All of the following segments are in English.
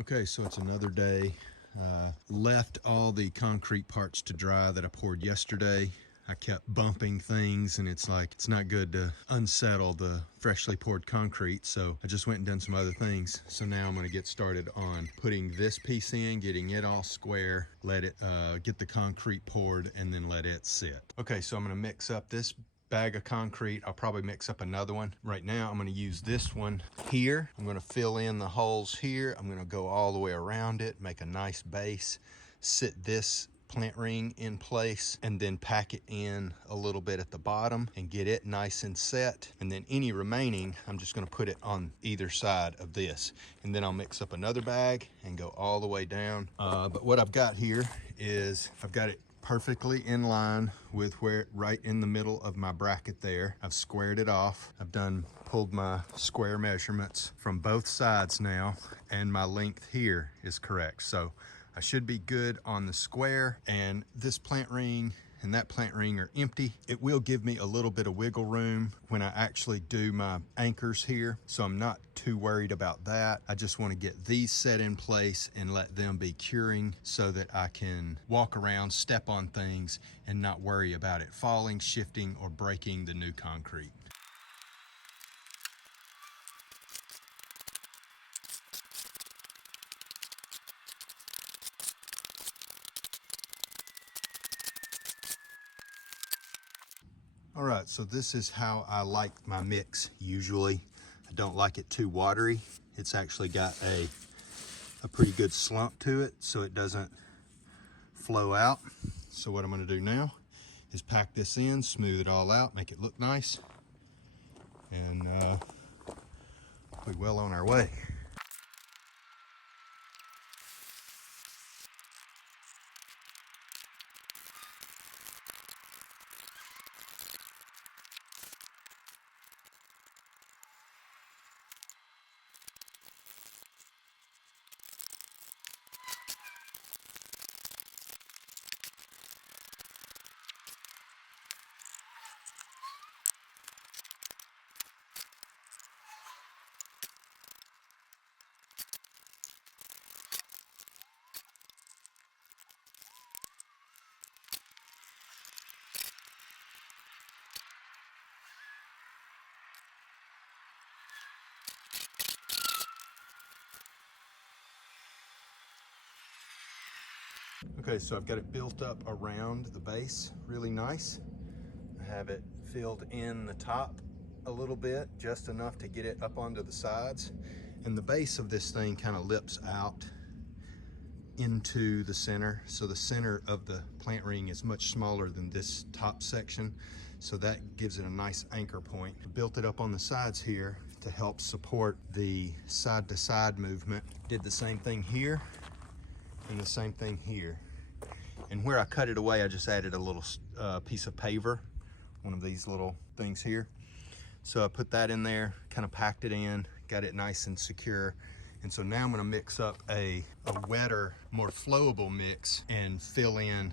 Okay, so it's another day. Left all the concrete parts to dry that I poured yesterday. I kept bumping things and it's like, it's not good to unsettle the freshly poured concrete. So I just went and done some other things. So now I'm gonna get started on putting this piece in, getting it all square, let it get the concrete poured and then let it sit. Okay, so I'm gonna mix up this bag of concrete. I'll probably mix up another one. Right now, I'm gonna use this one here. I'm gonna fill in the holes here. I'm gonna go all the way around it, make a nice base, sit this plant ring in place, and then pack it in a little bit at the bottom and get it nice and set. And then any remaining, I'm just gonna put it on either side of this. And then I'll mix up another bag and go all the way down. But what I've got here is I've got it perfectly in line with where, right in the middle of my bracket there. I've squared it off. I've pulled my square measurements from both sides now, and my length here is correct. So I should be good on the square, and this plant ring and that plant ring are empty. It will give me a little bit of wiggle room when I actually do my anchors here, so I'm not too worried about that. I just want to get these set in place and let them be curing so that I can walk around, step on things, and not worry about it falling, shifting, or breaking the new concrete. All right, so this is how I like my mix usually. I don't like it too watery. It's actually got a pretty good slump to it so it doesn't flow out. So what I'm gonna do now is pack this in, smooth it all out, make it look nice, and we're well on our way. Okay, so I've got it built up around the base, really nice. I have it filled in the top a little bit, just enough to get it up onto the sides. And the base of this thing kind of lips out into the center. So the center of the plant ring is much smaller than this top section. So that gives it a nice anchor point. I built it up on the sides here to help support the side to side movement. Did the same thing here and the same thing here. And where I cut it away, I just added a little piece of paver, one of these little things here. So I put that in there, kind of packed it in, got it nice and secure. And so now I'm gonna mix up a wetter, more flowable mix and fill in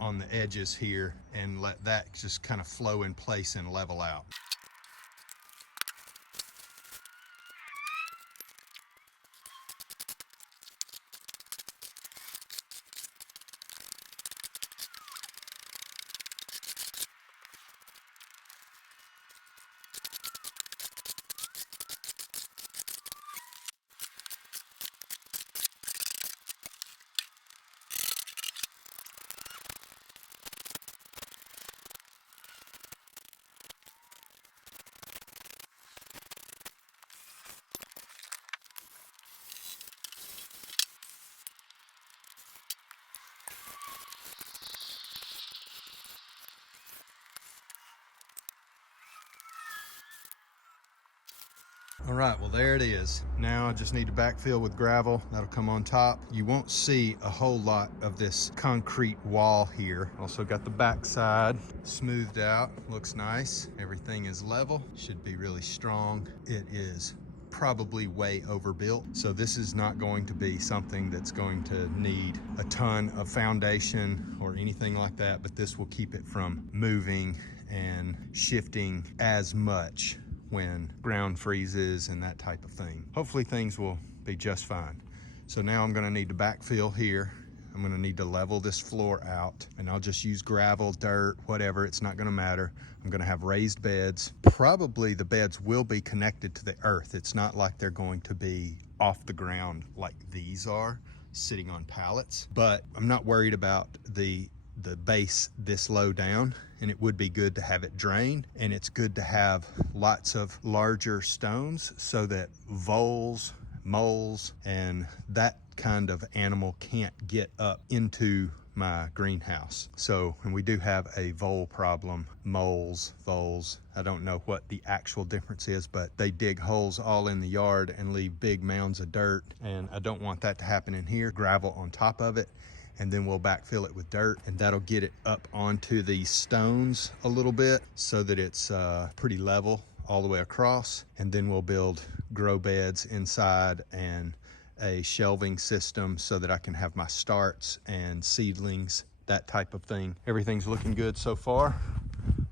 on the edges here and let that just kind of flow in place and level out. All right, well, there it is. Now I just need to backfill with gravel. That'll come on top. You won't see a whole lot of this concrete wall here. Also got the backside smoothed out. Looks nice. Everything is level. Should be really strong. It is probably way overbuilt. So this is not going to be something that's going to need a ton of foundation or anything like that, but this will keep it from moving and shifting as much when ground freezes and that type of thing. Hopefully things will be just fine. So now I'm gonna need to backfill here. I'm gonna need to level this floor out, and I'll just use gravel, dirt, whatever, it's not gonna matter. I'm gonna have raised beds. Probably the beds will be connected to the earth. It's not like they're going to be off the ground like these are, sitting on pallets, but I'm not worried about the base this low down, and it would be good to have it drained, and it's good to have lots of larger stones so that voles, moles, and that kind of animal can't get up into my greenhouse. So, and we do have a vole problem, moles, voles. I don't know what the actual difference is, but they dig holes all in the yard and leave big mounds of dirt, and I don't want that to happen in here. Gravel on top of it, and then we'll backfill it with dirt, and that'll get it up onto these stones a little bit so that it's pretty level all the way across. And then we'll build grow beds inside and a shelving system so that I can have my starts and seedlings, that type of thing. Everything's looking good so far.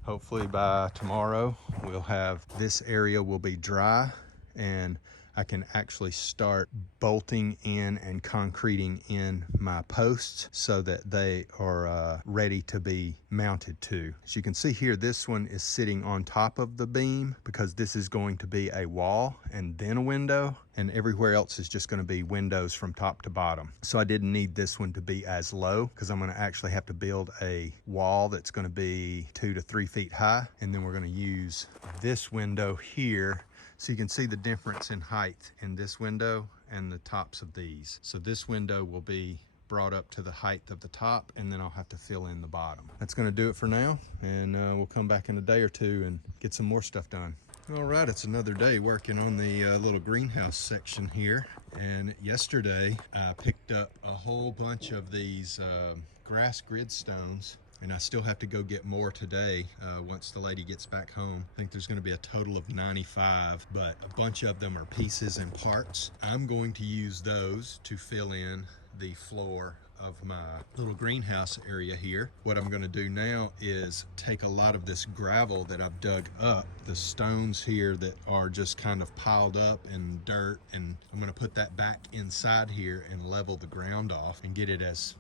Hopefully by tomorrow we'll have this area will be dry, and I can actually start bolting in and concreting in my posts so that they are ready to be mounted to. As you can see here, this one is sitting on top of the beam because this is going to be a wall and then a window, and everywhere else is just going to be windows from top to bottom. So I didn't need this one to be as low because I'm going to actually have to build a wall that's going to be 2 to 3 feet high, and then we're going to use this window here. So you can see the difference in height in this window and the tops of these. So this window will be brought up to the height of the top, and then I'll have to fill in the bottom. That's gonna do it for now, and we'll come back in a day or two and get some more stuff done. All right, it's another day working on the little greenhouse section here. And yesterday I picked up a whole bunch of these grass grid stones, and I still have to go get more today once the lady gets back home. I think there's gonna be a total of 95, but a bunch of them are pieces and parts. I'm going to use those to fill in the floor of my little greenhouse area here. What I'm gonna do now is take a lot of this gravel that I've dug up, the stones here that are just kind of piled up in dirt, and I'm gonna put that back inside here and level the ground off and get it as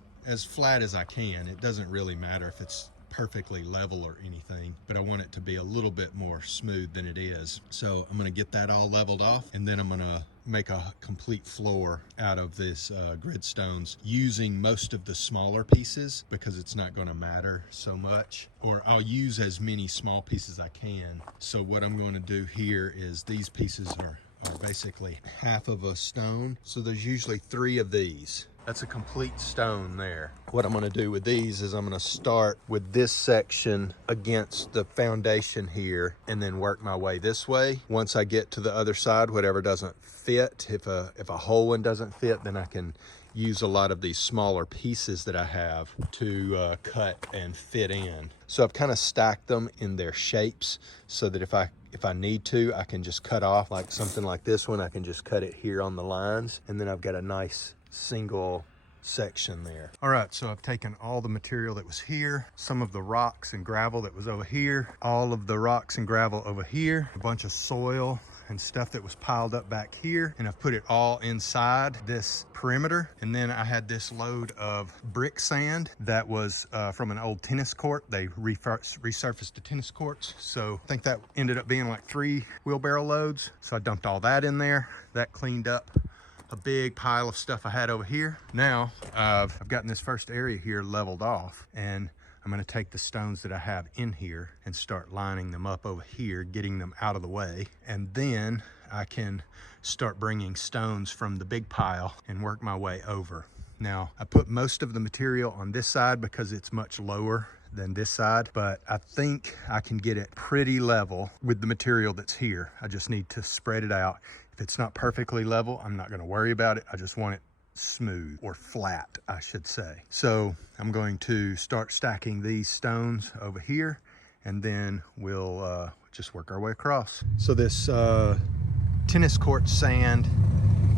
flat as I can. It doesn't really matter if it's perfectly level or anything, but I want it to be a little bit more smooth than it is. So I'm gonna get that all leveled off, and then I'm gonna make a complete floor out of this grid stones using most of the smaller pieces because it's not gonna matter so much, or I'll use as many small pieces as I can. So what I'm going to do here is these pieces are basically half of a stone. So there's usually 3 of these. That's a complete stone there. What I'm gonna do with these is I'm gonna start with this section against the foundation here and then work my way this way. Once I get to the other side, whatever doesn't fit, if a whole one doesn't fit, then I can use a lot of these smaller pieces that I have to cut and fit in. So I've kind of stacked them in their shapes so that if I need to, I can just cut off like something like this one. I can just cut it here on the lines, and then I've got a nice single section there. All right, so I've taken all the material that was here, some of the rocks and gravel that was over here, all of the rocks and gravel over here, a bunch of soil and stuff that was piled up back here, and I've put it all inside this perimeter. And then I had this load of brick sand that was from an old tennis court. They resurfaced the tennis courts, so I think that ended up being like 3 wheelbarrow loads. So I dumped all that in there. That cleaned up a big pile of stuff I had over here. Now I've gotten this first area here leveled off, and I'm gonna take the stones that I have in here and start lining them up over here, getting them out of the way. And then I can start bringing stones from the big pile and work my way over. Now, I put most of the material on this side because it's much lower than this side, but I think I can get it pretty level with the material that's here. I just need to spread it out. If it's not perfectly level, I'm not gonna worry about it. I just want it smooth, or flat, I should say. So I'm going to start stacking these stones over here, and then we'll just work our way across. So this tennis court sand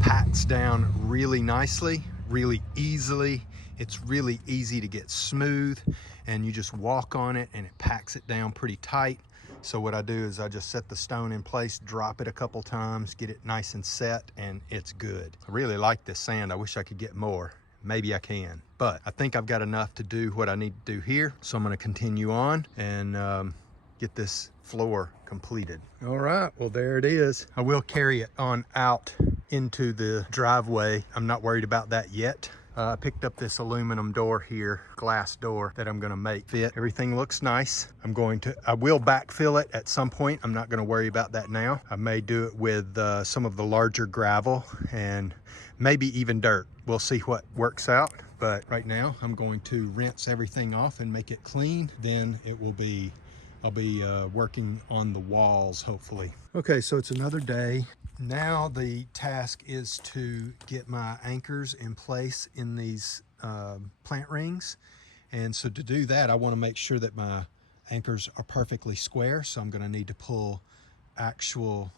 packs down really nicely, really easily. It's really easy to get smooth, and you just walk on it and it packs it down pretty tight. So what I do is I just set the stone in place, drop it a couple times, get it nice and set, and it's good. I really like this sand. I wish I could get more. Maybe I can, but I think I've got enough to do what I need to do here. So I'm gonna continue on and get this floor completed. All right, well, there it is. I will carry it on out into the driveway. I'm not worried about that yet. I picked up this aluminum door here, glass door, that I'm gonna make fit. Everything looks nice. I will backfill it at some point. I'm not gonna worry about that now. I may do it with some of the larger gravel and maybe even dirt. We'll see what works out. But right now I'm going to rinse everything off and make it clean. Then I'll be working on the walls, hopefully. Okay, so it's another day. Now the task is to get my anchors in place in these plant rings. And so to do that, I want to make sure that my anchors are perfectly square. So I'm going to need to pull actual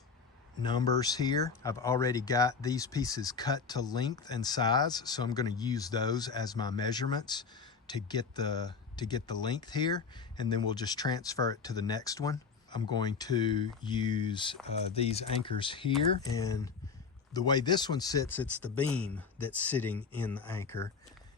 numbers here. I've already got these pieces cut to length and size. So I'm going to use those as my measurements to get the length here, and then we'll just transfer it to the next one. I'm going to use these anchors here, and the way this one sits, it's the beam that's sitting in the anchor,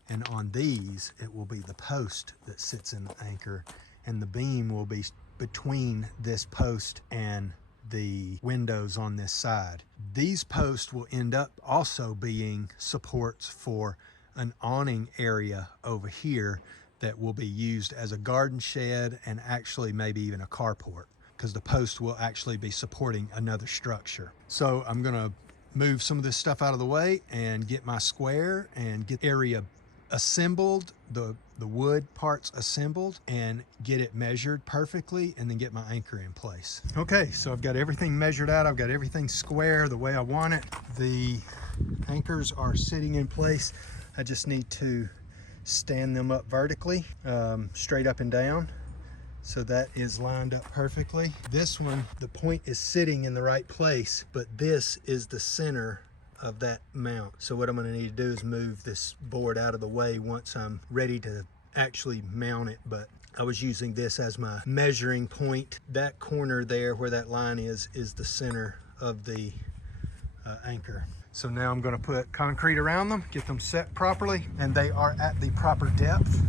and on these it will be the post that sits in the anchor, and the beam will be between this post and the windows on this side. These posts will end up also being supports for an awning area over here that will be used as a garden shed and actually maybe even a carport, because the post will actually be supporting another structure. So I'm gonna move some of this stuff out of the way and get my square and get area assembled, the wood parts assembled, and get it measured perfectly, and then get my anchor in place. Okay, so I've got everything measured out. I've got everything square the way I want it. The anchors are sitting in place. I just need to stand them up vertically, straight up and down. So that is lined up perfectly. This one, the point is sitting in the right place, but this is the center of that mount. So what I'm gonna need to do is move this board out of the way once I'm ready to actually mount it. But I was using this as my measuring point. That corner there where that line is the center of the anchor. So now I'm gonna put concrete around them, get them set properly, and they are at the proper depth.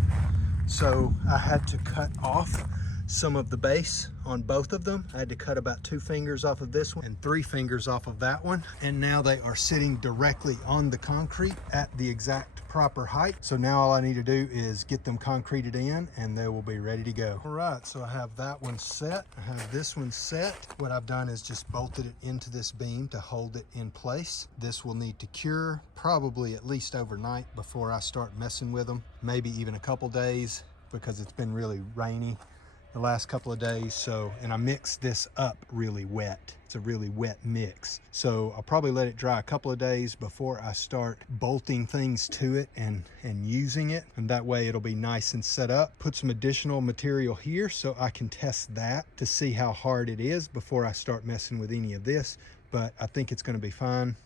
So I had to cut off some of the base on both of them. I had to cut about 2 fingers off of this one and 3 fingers off of that one. And now they are sitting directly on the concrete at the exact proper height. So now all I need to do is get them concreted in and they will be ready to go. All right, so I have that one set. I have this one set. What I've done is just bolted it into this beam to hold it in place. This will need to cure probably at least overnight before I start messing with them. Maybe even a couple days, because it's been really rainy the last couple of days. So, and I mixed this up really wet. It's a really wet mix. So I'll probably let it dry a couple of days before I start bolting things to it and using it. And that way it'll be nice and set up. Put some additional material here so I can test that to see how hard it is before I start messing with any of this. But I think it's gonna be fine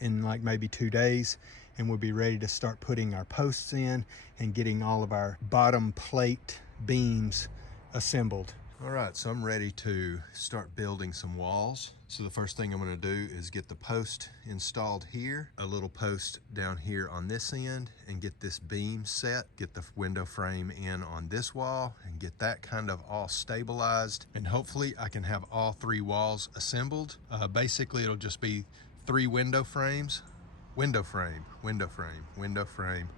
in like maybe 2 days. And we'll be ready to start putting our posts in and getting all of our bottom plate beams assembled. All right, so I'm ready to start building some walls. So the first thing I'm gonna do is get the post installed here, a little post down here on this end, and get this beam set, get the window frame in on this wall, and get that kind of all stabilized. And hopefully I can have all 3 walls assembled. Basically, it'll just be 3 window frames, window frame, window frame, window frame,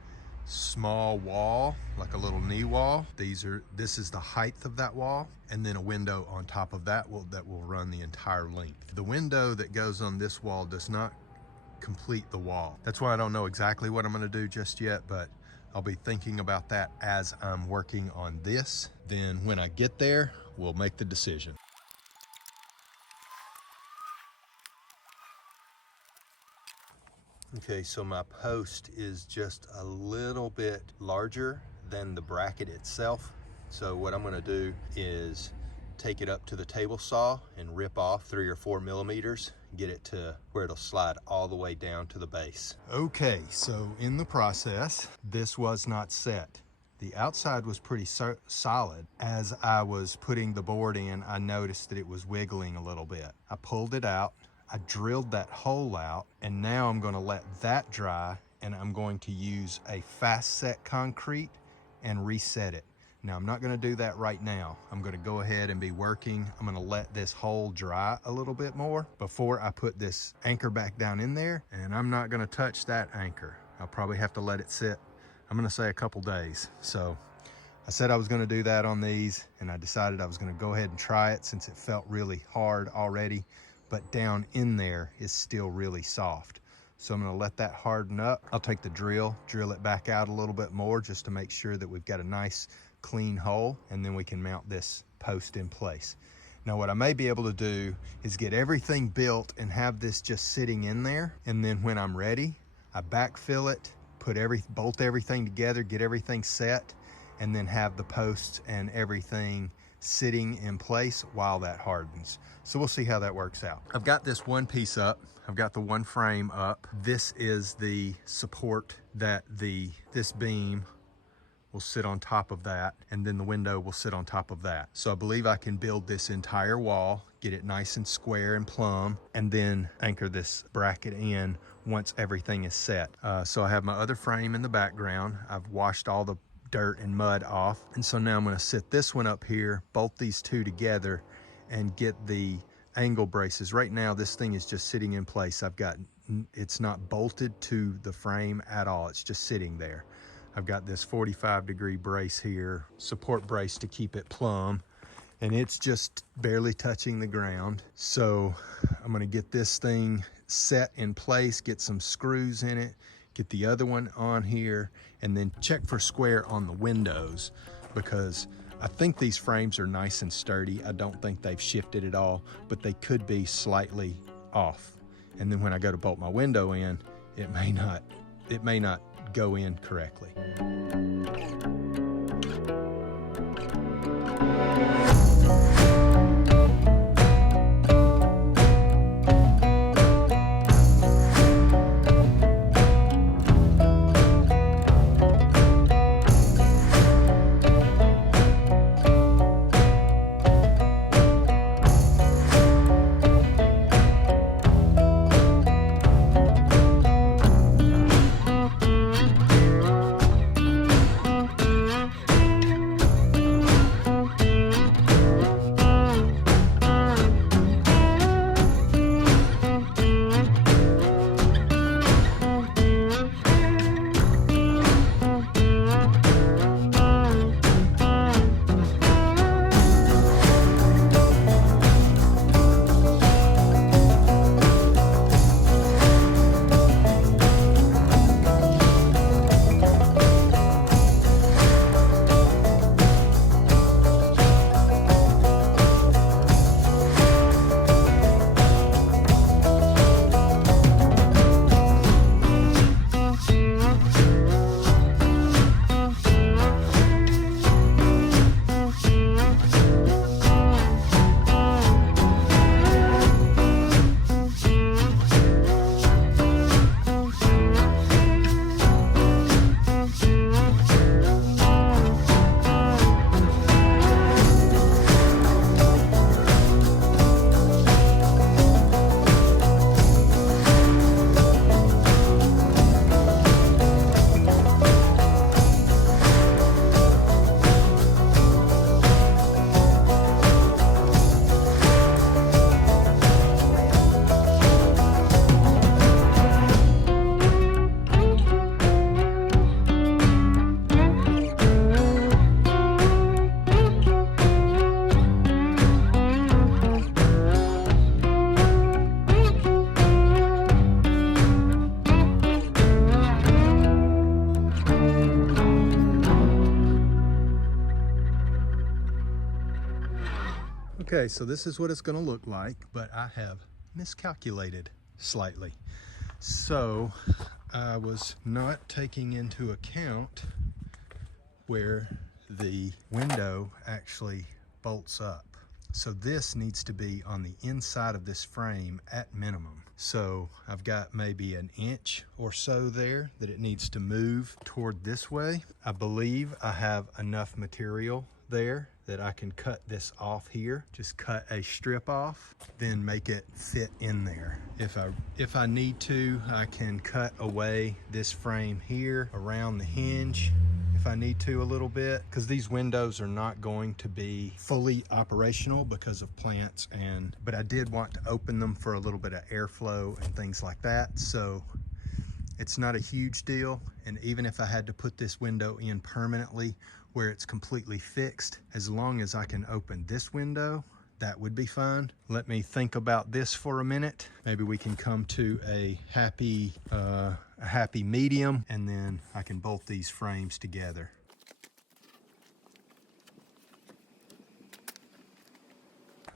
small wall, like a little knee wall. This is the height of that wall, and then a window on top of that will run the entire length. The window that goes on this wall does not complete the wall. That's why I don't know exactly what I'm gonna do just yet, but I'll be thinking about that as I'm working on this. Then when I get there, we'll make the decision. Okay, so my post is just a little bit larger than the bracket itself. So what I'm gonna do is take it up to the table saw and rip off 3 or 4 millimeters, get it to where it'll slide all the way down to the base. Okay, so in the process, this was not set. The outside was pretty solid. As I was putting the board in, I noticed that it was wiggling a little bit. I pulled it out, I drilled that hole out, and now I'm gonna let that dry, and I'm going to use a fast set concrete and reset it. Now, I'm not gonna do that right now. I'm gonna go ahead and be working. I'm gonna let this hole dry a little bit more before I put this anchor back down in there, and I'm not gonna touch that anchor. I'll probably have to let it sit, I'm gonna say a couple days. So I said I was gonna do that on these, and I decided I was gonna go ahead and try it since it felt really hard already, but down in there is still really soft. So I'm gonna let that harden up. I'll take the drill it back out a little bit more just to make sure that we've got a nice clean hole, and then we can mount this post in place. Now, what I may be able to do is get everything built and have this just sitting in there, and then when I'm ready, I backfill it, bolt everything together, get everything set, and then have the posts and everything sitting in place while that hardens. So we'll see how that works out. I've got this one piece up. I've got the one frame up. This is the support that this beam will sit on top of that, and then the window will sit on top of that. So I believe I can build this entire wall, get it nice and square and plumb, and then anchor this bracket in once everything is set. So I have my other frame in the background. I've washed all the dirt and mud off, and so now I'm going to sit this one up here, bolt these two together, and get the angle braces. Right now this thing is just sitting in place. It's not bolted to the frame at all. It's just sitting there. I've got this 45-degree brace here, support brace to keep it plumb, and it's just barely touching the ground. So I'm gonna get this thing set in place, get some screws in it, get the other one on here, and then check for square on the windows, because I think these frames are nice and sturdy. I don't think they've shifted at all, but they could be slightly off. And then when I go to bolt my window in, it may not go in correctly. Okay, so this is what it's going to look like, but I have miscalculated slightly. So I was not taking into account where the window actually bolts up. So this needs to be on the inside of this frame at minimum. So I've got maybe an inch or so there that it needs to move toward this way. I believe I have enough material there that I can cut this off here. Just cut a strip off, then make it fit in there. If I need to, I can cut away this frame here around the hinge if I need to a little bit, because these windows are not going to be fully operational because of plants, but I did want to open them for a little bit of airflow and things like that. So it's not a huge deal. And even if I had to put this window in permanently where it's completely fixed, as long as I can open this window, that would be fine. Let me think about this for a minute. Maybe we can come to a happy medium, and then I can bolt these frames together.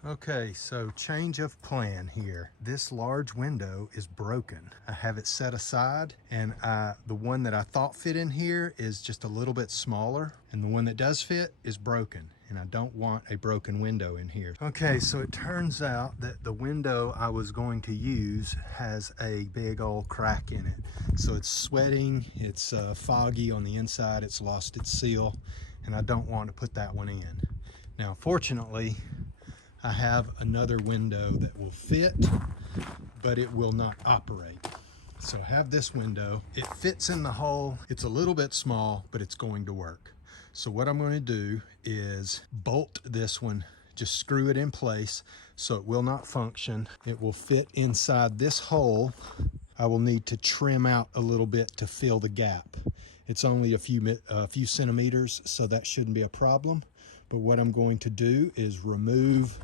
Okay, so change of plan here. This large window is broken. I have it set aside, and the one that I thought fit in here is just a little bit smaller, and the one that does fit is broken, and I don't want a broken window in here. Okay, so it turns out that the window I was going to use has a big old crack in it. So it's sweating, it's foggy on the inside, it's lost its seal, and I don't want to put that one in. Now, fortunately, I have another window that will fit, but it will not operate. So I have this window. It fits in the hole. It's a little bit small, but it's going to work. So what I'm going to do is bolt this one, just screw it in place so it will not function. It will fit inside this hole. I will need to trim out a little bit to fill the gap. It's only a few centimeters, so that shouldn't be a problem. But what I'm going to do is remove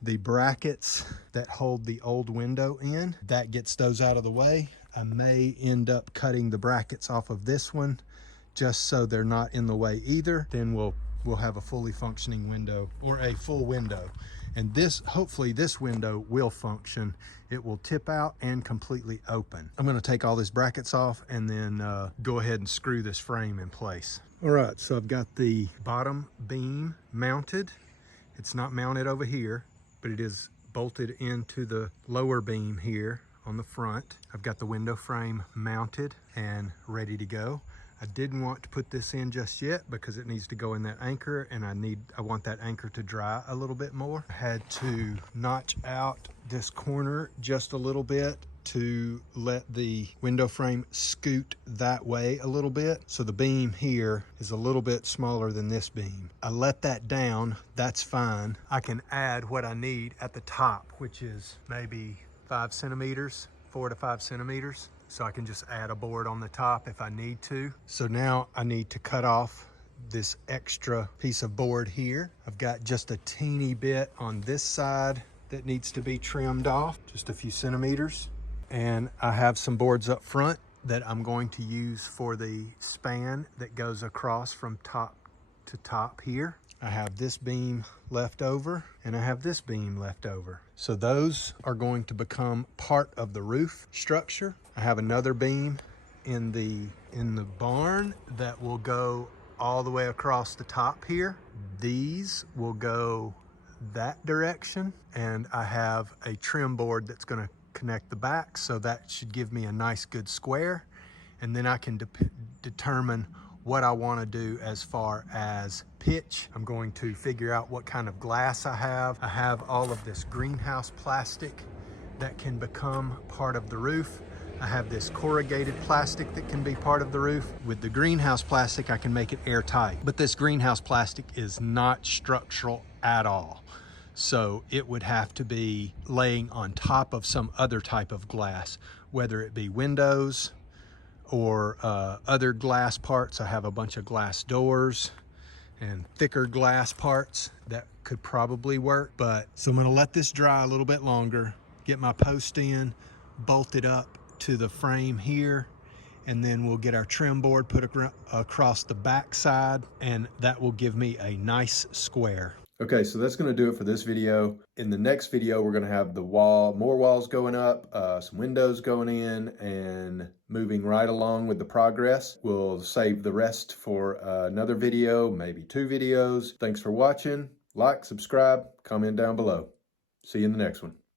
the brackets that hold the old window in. That gets those out of the way. I may end up cutting the brackets off of this one just so they're not in the way either. Then we'll have a fully functioning window, or a full window. And hopefully this window will function. It will tip out and completely open. I'm gonna take all these brackets off and then go ahead and screw this frame in place. All right, so I've got the bottom beam mounted. It's not mounted over here, but it is bolted into the lower beam here on the front. I've got the window frame mounted and ready to go. I didn't want to put this in just yet because it needs to go in that anchor, and I want that anchor to dry a little bit more. I had to notch out this corner just a little bit to let the window frame scoot that way a little bit. So the beam here is a little bit smaller than this beam. I let that down, that's fine. I can add what I need at the top, which is maybe 5 centimeters, 4 to 5 centimeters. So I can just add a board on the top if I need to. So now I need to cut off this extra piece of board here. I've got just a teeny bit on this side that needs to be trimmed off, just a few centimeters. And I have some boards up front that I'm going to use for the span that goes across from top to top here. I have this beam left over, and I have this beam left over. So those are going to become part of the roof structure. I have another beam in the barn that will go all the way across the top here. These will go that direction, and I have a trim board that's going to connect the back, so that should give me a nice good square. And then I can determine what I want to do as far as pitch. I'm going to figure out what kind of glass I have. I have all of this greenhouse plastic that can become part of the roof. I have this corrugated plastic that can be part of the roof. With the greenhouse plastic, I can make it airtight, but this greenhouse plastic is not structural at all. So it would have to be laying on top of some other type of glass, whether it be windows or other glass parts. I have a bunch of glass doors and thicker glass parts that could probably work. So I'm gonna let this dry a little bit longer, get my post in, bolt it up to the frame here, and then we'll get our trim board put across the back side, and that will give me a nice square. Okay, so that's going to do it for this video. In the next video, we're going to have more walls going up, some windows going in, and moving right along with the progress. We'll save the rest for another video, maybe 2 videos. Thanks for watching. Like, subscribe, comment down below. See you in the next one.